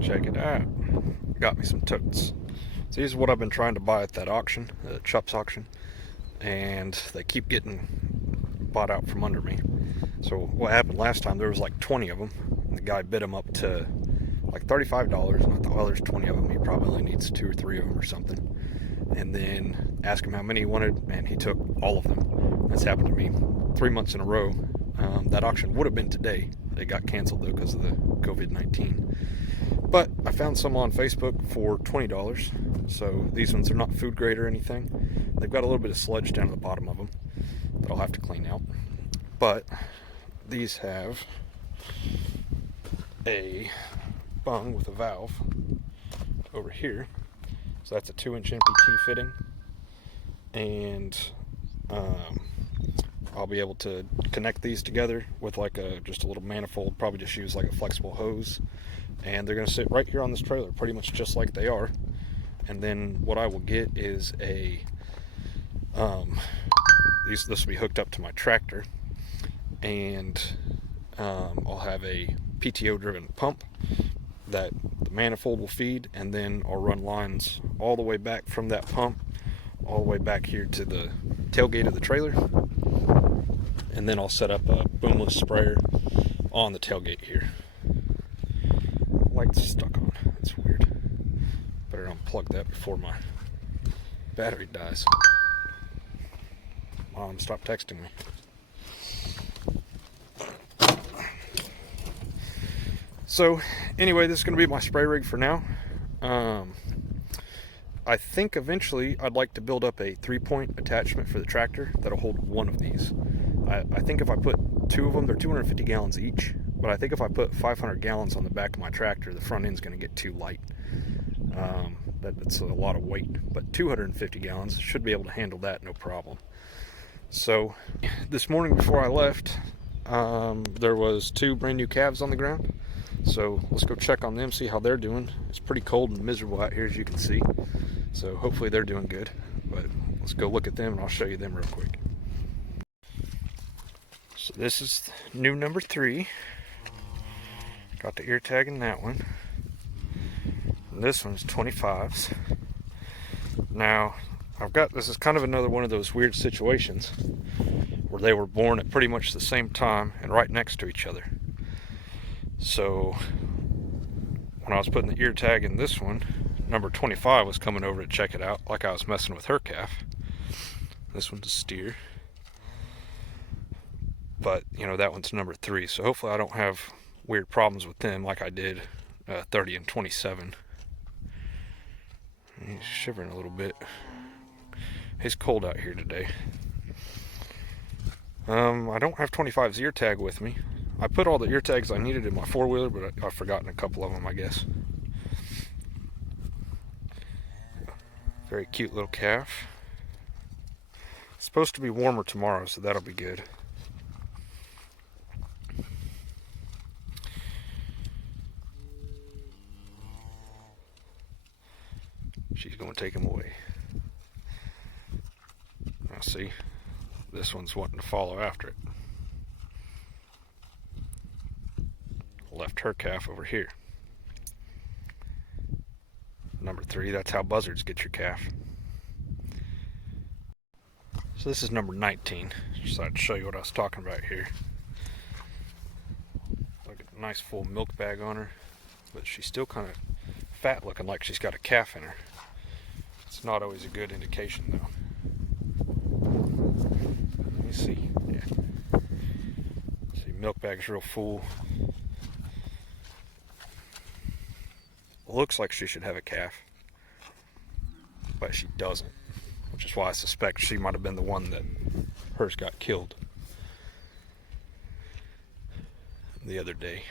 Check it out. Got me some totes. So these are what I've been trying to buy at that auction, the Chups auction, and they keep getting bought out from under me. So what happened last time, there was like 20 of them, and the guy bid them up to like $35, and I thought, well, there's 20 of them, he probably only needs 2 or 3 of them or something. And then asked him how many he wanted, and he took all of them. That's happened to me 3 months in a row. That auction would have been today. It got canceled though because of the COVID-19. But I found some on Facebook for $20. So these ones are not food grade or anything. They've got a little bit of sludge down at the bottom of them that I'll have to clean out. But these have a bung with a valve over here. So that's a 2-inch NPT fitting. And I'll be able to connect these together with like just a little manifold, probably just use like a flexible hose. And they're going to sit right here on this trailer, pretty much just like they are. And then what I will get is a, this will be hooked up to my tractor. And I'll have a PTO driven pump that the manifold will feed, and then I'll run lines all the way back from that pump all the way back here to the tailgate of the trailer, and then I'll set up a boomless sprayer on the tailgate here. Light's stuck on. That's weird. Better unplug that before my battery dies. Mom, stop texting me. So anyway, this is going to be my spray rig for now. I think eventually I'd like to build up a 3-point attachment for the tractor that'll hold one of these. I think if I put 2 of them, they're 250 gallons each, but I think if I put 500 gallons on the back of my tractor, the front end's going to get too light. That's a lot of weight, but 250 gallons should be able to handle that no problem. So this morning before I left, there was 2 brand new calves on the ground. So let's go check on them, see how they're doing. It's pretty cold and miserable out here, as you can see. So hopefully they're doing good. But let's go look at them and I'll show you them real quick. So this is new number 3. Got the ear tag in that one. And this one's 25s. Now, this is kind of another one of those weird situations where they were born at pretty much the same time and right next to each other. So when I was putting the ear tag in this one, number 25 was coming over to check it out like I was messing with her calf. This one's a steer. But, you know, that one's number 3. So hopefully I don't have weird problems with them like I did 30 and 27. He's shivering a little bit. It's cold out here today. I don't have 25's ear tag with me. I put all the ear tags I needed in my 4-wheeler, but I've forgotten a couple of them, I guess. Very cute little calf. It's supposed to be warmer tomorrow, so that'll be good. She's going to take him away. Now see, this one's wanting to follow after it. Left her calf over here. Number 3, that's how buzzards get your calf. So this is number 19. Just thought I'd show you what I was talking about here. Look at a nice full milk bag on her, but she's still kind of fat looking, like she's got a calf in her. It's not always a good indication though. Let me see. Yeah. See, milk bag's real full. Looks like she should have a calf, but she doesn't, which is why I suspect she might have been the one that hers got killed the other day.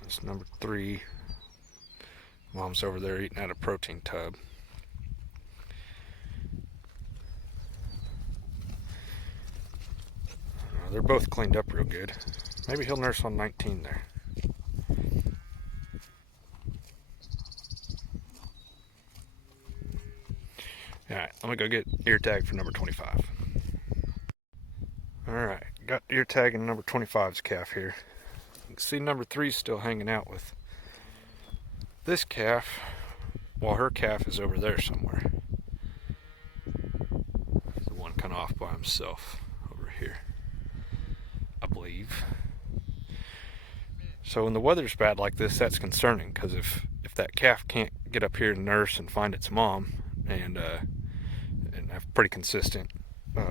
That's number 3. Mom's over there eating out a protein tub. They're both cleaned up real good. Maybe he'll nurse on 19 there. Alright, let me go get ear tag for number 25. Alright, got ear tag in number 25's calf here. You can see number 3's still hanging out with this calf, while her calf is over there somewhere. The one kind of off by himself over here, I believe. So when the weather's bad like this, that's concerning, because if that calf can't get up here and nurse and find its mom and have pretty consistent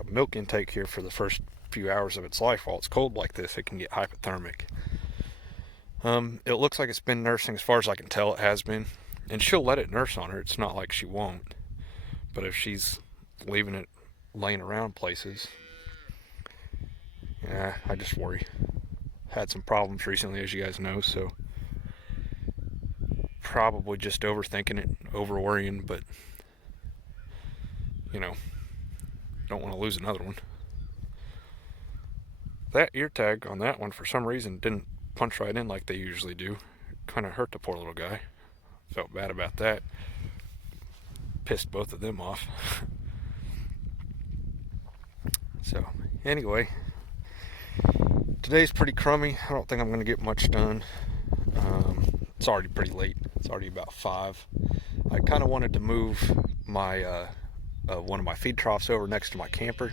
milk intake here for the first few hours of its life while it's cold like this, it can get hypothermic. It looks like it's been nursing, as far as I can tell it has been, and she'll let it nurse on her. It's not like she won't, but if she's leaving it laying around places, yeah, I just worry. Had some problems recently, as you guys know, so probably just overthinking it, over worrying, but you know, don't want to lose another one. That ear tag on that one, for some reason, didn't punch right in like they usually do. Kind of hurt the poor little guy. Felt bad about that. Pissed both of them off. So, anyway, today's pretty crummy. I don't think I'm going to get much done. It's already pretty late. It's already about 5. I kind of wanted to move my one of my feed troughs over next to my camper.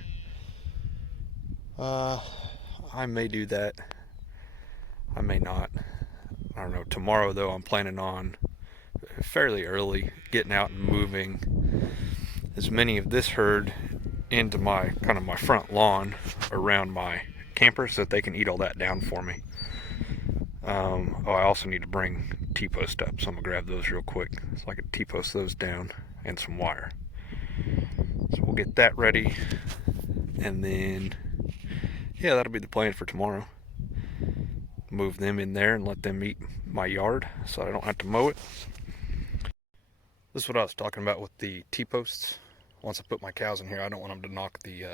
I may do that. I may not. I don't know. Tomorrow, though, I'm planning on fairly early getting out and moving as many of this herd into my my front lawn around my camper so that they can eat all that down for me. I also need to bring T-post up, so I'm gonna grab those real quick so I can T-post those down and some wire. So we'll get that ready, and then yeah, that'll be the plan for tomorrow. Move them in there and let them eat my yard so I don't have to mow it. This is what I was talking about with the T-posts. Once I put my cows in here, I don't want them to knock the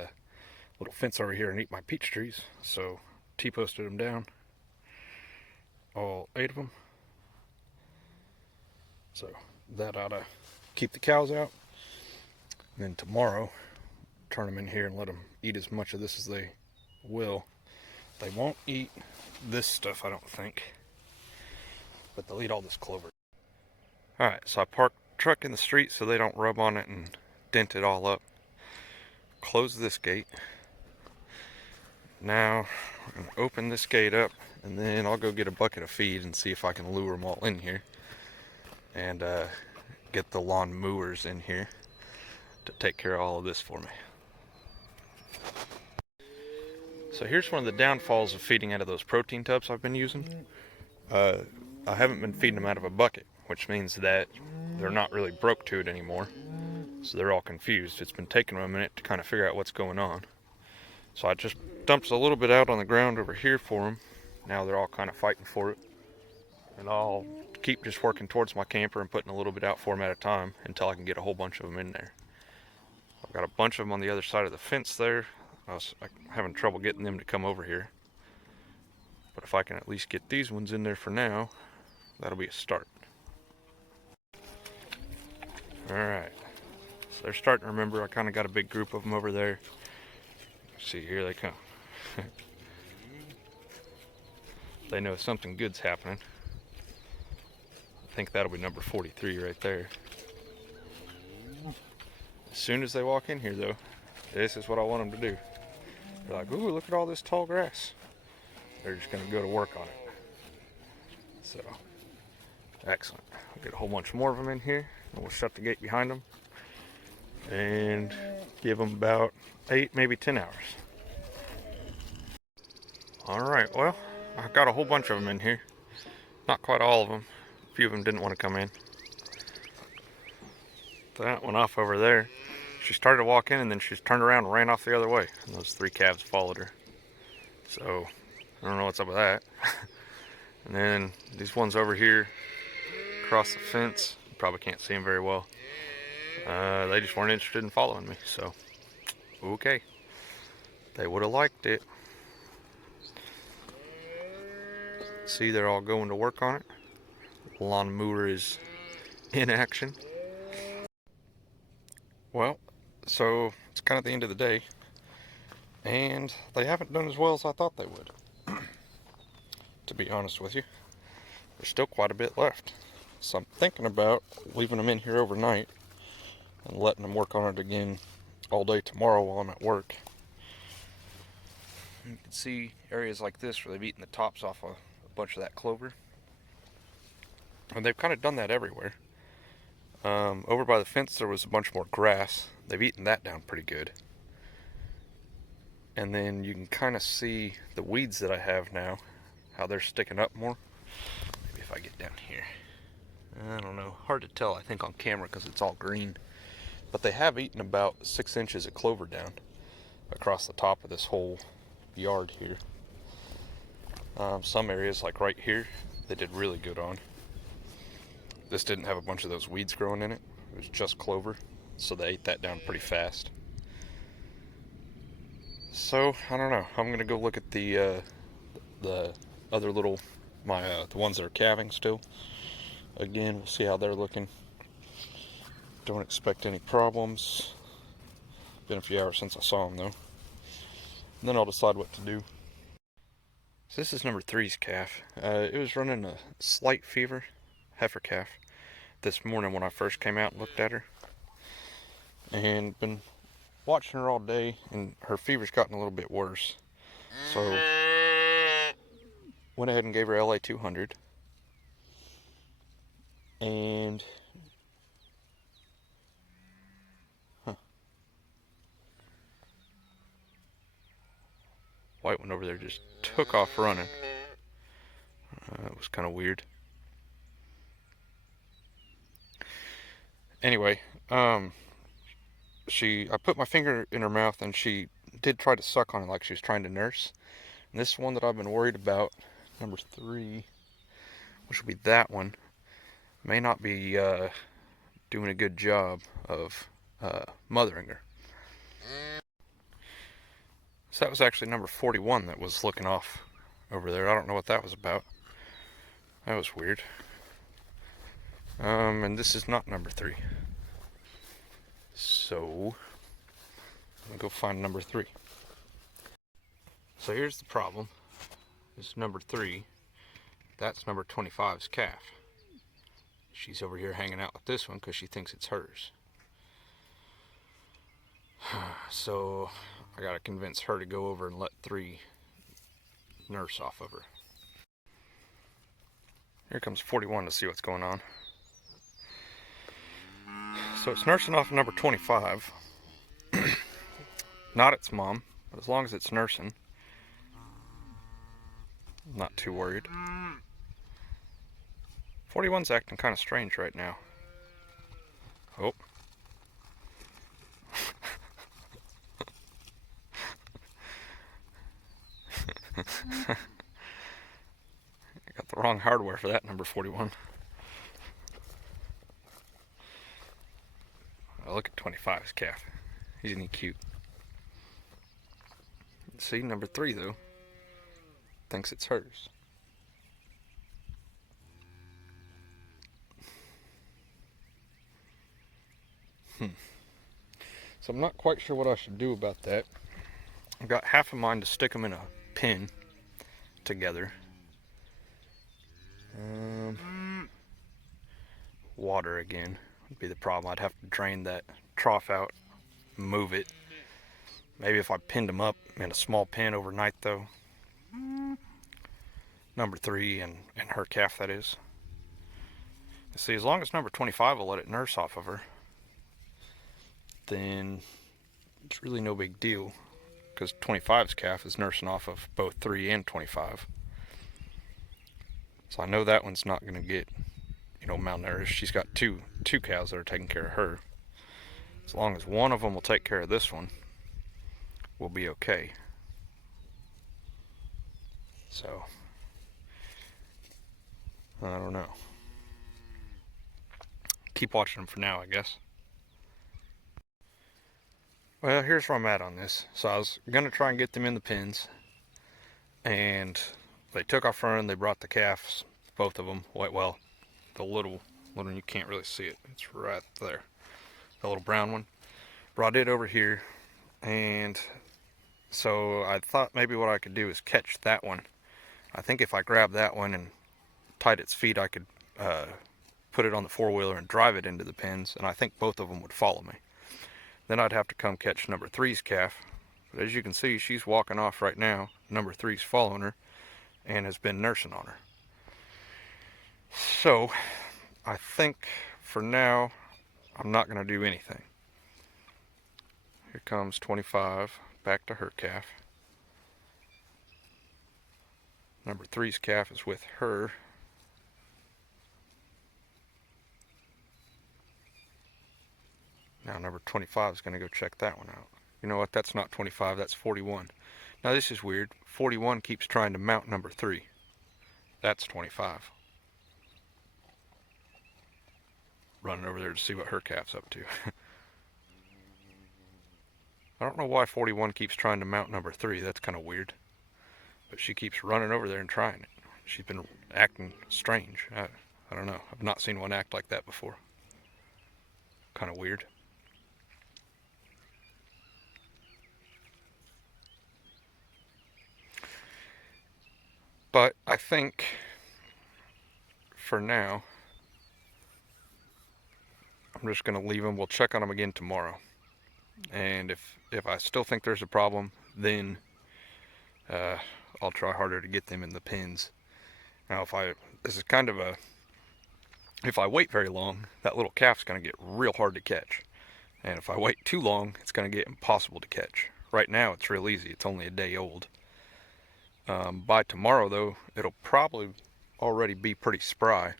little fence over here and eat my peach trees. So T-posted them down, all 8 of them. So that ought to keep the cows out. And then tomorrow, turn them in here and let them eat as much of this as they will. They won't eat this stuff, I don't think, but they'll eat all this clover. Alright, so I parked the truck in the street so they don't rub on it and dent it all up. Close this gate. Now I'm going to open this gate up, and then I'll go get a bucket of feed and see if I can lure them all in here and get the lawn mowers in here to take care of all of this for me. So here's one of the downfalls of feeding out of those protein tubs I've been using. I haven't been feeding them out of a bucket, which means that they're not really broke to it anymore. So they're all confused. It's been taking them a minute to kind of figure out what's going on. So I just dumped a little bit out on the ground over here for them. Now they're all kind of fighting for it. And I'll keep just working towards my camper and putting a little bit out for them at a time until I can get a whole bunch of them in there. I've got a bunch of them on the other side of the fence there. I'm having trouble getting them to come over here. But if I can at least get these ones in there for now, that'll be a start. Alright, so they're starting to remember. I kind of got a big group of them over there. See, here they come. They know something good's happening. I think that'll be number 43 right there. As soon as they walk in here, though, this is what I want them to do. They're like, ooh, look at all this tall grass. They're just going to go to work on it. So, excellent. I'll get a whole bunch more of them in here, and we'll shut the gate behind them and give them about 8, maybe 10 hours. Alright, well, I've got a whole bunch of them in here. Not quite all of them. A few of them didn't want to come in. That one off over there. She started to walk in, and then she turned around and ran off the other way. And those 3 calves followed her. So, I don't know what's up with that. And then these ones over here across the fence, you probably can't see them very well. They just weren't interested in following me, so okay. They would have liked it. See, they're all going to work on it. The lawn mower is in action. Well, so it's kind of the end of the day. and they haven't done as well as I thought they would. To be honest with you, there's still quite a bit left. So I'm thinking about leaving them in here overnight and letting them work on it again all day tomorrow while I'm at work. You can see areas like this where they've eaten the tops off a bunch of that clover. And they've kind of done that everywhere. Over by the fence there was a bunch more grass. They've eaten that down pretty good. And then you can kind of see the weeds that I have now, how they're sticking up more. Maybe if I get down here. I don't know, hard to tell I think on camera because it's all green. But they have eaten about 6 inches of clover down across the top of this whole yard here. Some areas like right here they did really good on. This didn't have a bunch of those weeds growing in it. It was just clover, so they ate that down pretty fast. So I don't know. I'm gonna go look at the other little the ones that are calving still. Again, we'll see how they're looking. Don't expect any problems. Been a few hours since I saw them though. And then I'll decide what to do. So this is number 3's calf. It was running a slight fever, heifer calf, this morning when I first came out and looked at her. And been watching her all day, and her fever's gotten a little bit worse. So went ahead and gave her LA200. And white one over there just took off running. It was kind of weird. Anyway, I put my finger in her mouth and she did try to suck on it like she was trying to nurse. And this one that I've been worried about, number 3, which will be that one, may not be doing a good job of mothering her. So that was actually number 41 that was looking off over there. I don't know what that was about. That was weird. And this is not number 3. So I'm gonna go find number 3. So here's the problem. This is number 3. That's number 25's calf. She's over here hanging out with this one because she thinks it's hers. So I gotta convince her to go over and let 3 nurse off of her. Here comes 41 to see what's going on. So it's nursing off number 25. Not its mom, but as long as it's nursing, I'm not too worried. 41's acting kind of strange right now. Oh. I got the wrong hardware for that, number 41. Oh, look at 25's calf. Isn't he cute? See, number 3 though thinks it's hers. So I'm not quite sure what I should do about that. I've got half of mine to stick them in a pin together. Water again would be the problem. I'd have to drain that trough out, move it. Maybe if I pinned them up in a small pen overnight though. Number 3 and her calf, that is. See, as long as number 25 will let it nurse off of her, then it's really no big deal, because 25's calf is nursing off of both 3 and 25. So I know that one's not going to get, malnourished. She's got two cows that are taking care of her. As long as one of them will take care of this one, we'll be okay. So I don't know. Keep watching them for now, I guess. Well, here's where I'm at on this. So I was gonna try and get them in the pens, and they took off running. They brought the calves, both of them. Well, the little one, you can't really see it. It's right there. The little brown one. Brought it over here, and So I thought maybe what I could do is catch that one. I think if I grab that one and tied its feet, I could put it on the four-wheeler and drive it into the pens, and I think both of them would follow me. Then I'd have to come catch number three's calf. But as you can see, she's walking off right now. Number three's following her and has been nursing on her. So I think for now, I'm not going to do anything. Here comes 25 back to her calf. Number three's calf is with her. Now number 25 is going to go check that one out. You know what? That's not 25, that's 41. Now this is weird. 41 keeps trying to mount number 3. That's 25. Running over there to see what her calf's up to. I don't know why 41 keeps trying to mount number 3. That's kind of weird. But she keeps running over there and trying it. She's been acting strange. I don't know. I've not seen one act like that before. Kind of weird. But I think for now, I'm just going to leave them. We'll check on them again tomorrow. And if I still think there's a problem, then I'll try harder to get them in the pens. Now, this is kind of if I wait very long, that little calf's going to get real hard to catch. And if I wait too long, it's going to get impossible to catch. Right now, it's real easy. It's only a day old. By tomorrow, though, it'll probably already be pretty spry.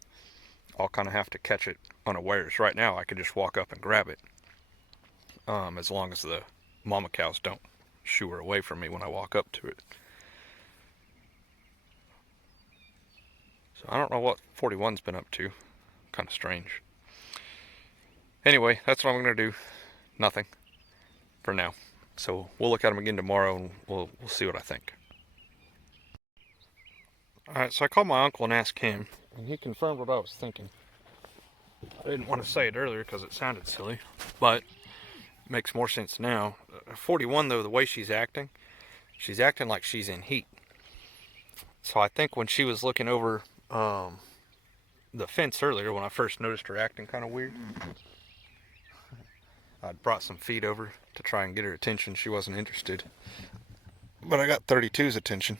I'll kind of have to catch it unawares. Right now, I could just walk up and grab it. As long as the mama cows don't shoo her away from me when I walk up to it. So I don't know what 41's been up to. Kind of strange. Anyway, that's what I'm going to do. Nothing. For now. So we'll look at them again tomorrow and we'll see what I think. Alright, so I called my uncle and asked him, and he confirmed what I was thinking. I didn't want to say it earlier because it sounded silly, but it makes more sense now. 41, though, the way she's acting like she's in heat. So I think when she was looking over the fence earlier, when I first noticed her acting kind of weird, I'd brought some feed over to try and get her attention. She wasn't interested. But I got 32's attention.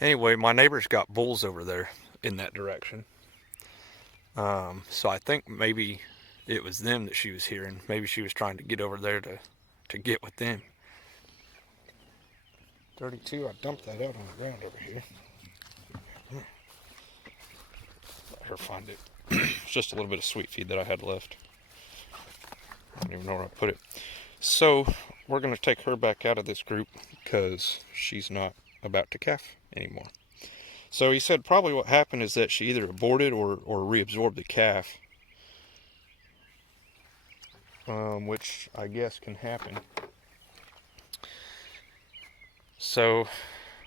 Anyway, my neighbor's got bulls over there in that direction. So I think maybe it was them that she was hearing. Maybe she was trying to get over there to get with them. 32, I dumped that out on the ground over here. Let her find it. It's just a little bit of sweet feed that I had left. I don't even know where I put it. So we're going to take her back out of this group because she's not about to calf anymore. So he said probably what happened is that she either aborted or reabsorbed the calf, which I guess can happen. So,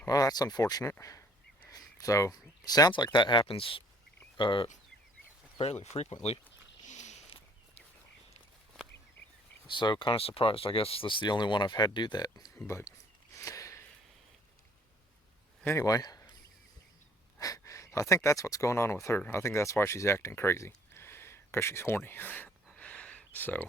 well, that's unfortunate. So, sounds like that happens fairly frequently. So, kind of surprised. I guess this is the only one I've had do that. But anyway, I think that's what's going on with her. I think that's why she's acting crazy, because she's horny. So,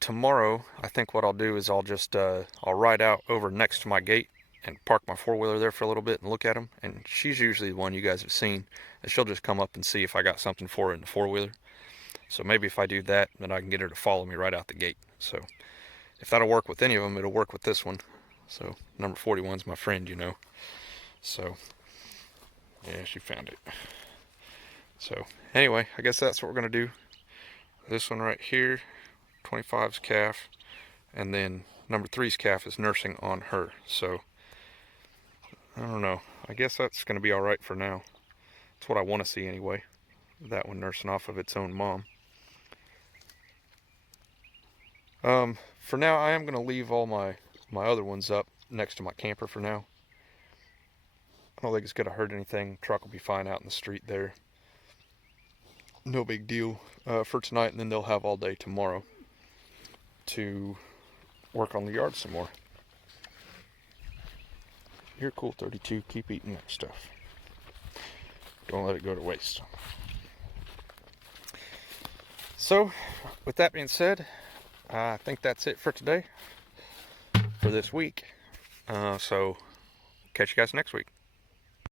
tomorrow, I think what I'll do is I'll just I'll ride out over next to my gate and park my four-wheeler there for a little bit and look at them. And she's usually the one you guys have seen, and she'll just come up and see if I got something for her in the four-wheeler. So maybe if I do that, then I can get her to follow me right out the gate. So if that'll work with any of them, it'll work with this one. So number 41's my friend, you know. So yeah, she found it. So anyway, I guess that's what we're gonna do. This one right here, 25's calf, and then number 3's calf is nursing on her. So I don't know. I guess that's gonna be all right for now. That's what I want to see anyway. That one nursing off of its own mom. For now, I am going to leave all my other ones up next to my camper for now. I don't think it's going to hurt anything. Truck will be fine out in the street there. No big deal for tonight, and then they'll have all day tomorrow. to work on the yard some more. You're cool, 32. Keep eating that stuff. Don't let it go to waste. So, with that being said, I think that's it for today, for this week. So, catch you guys next week.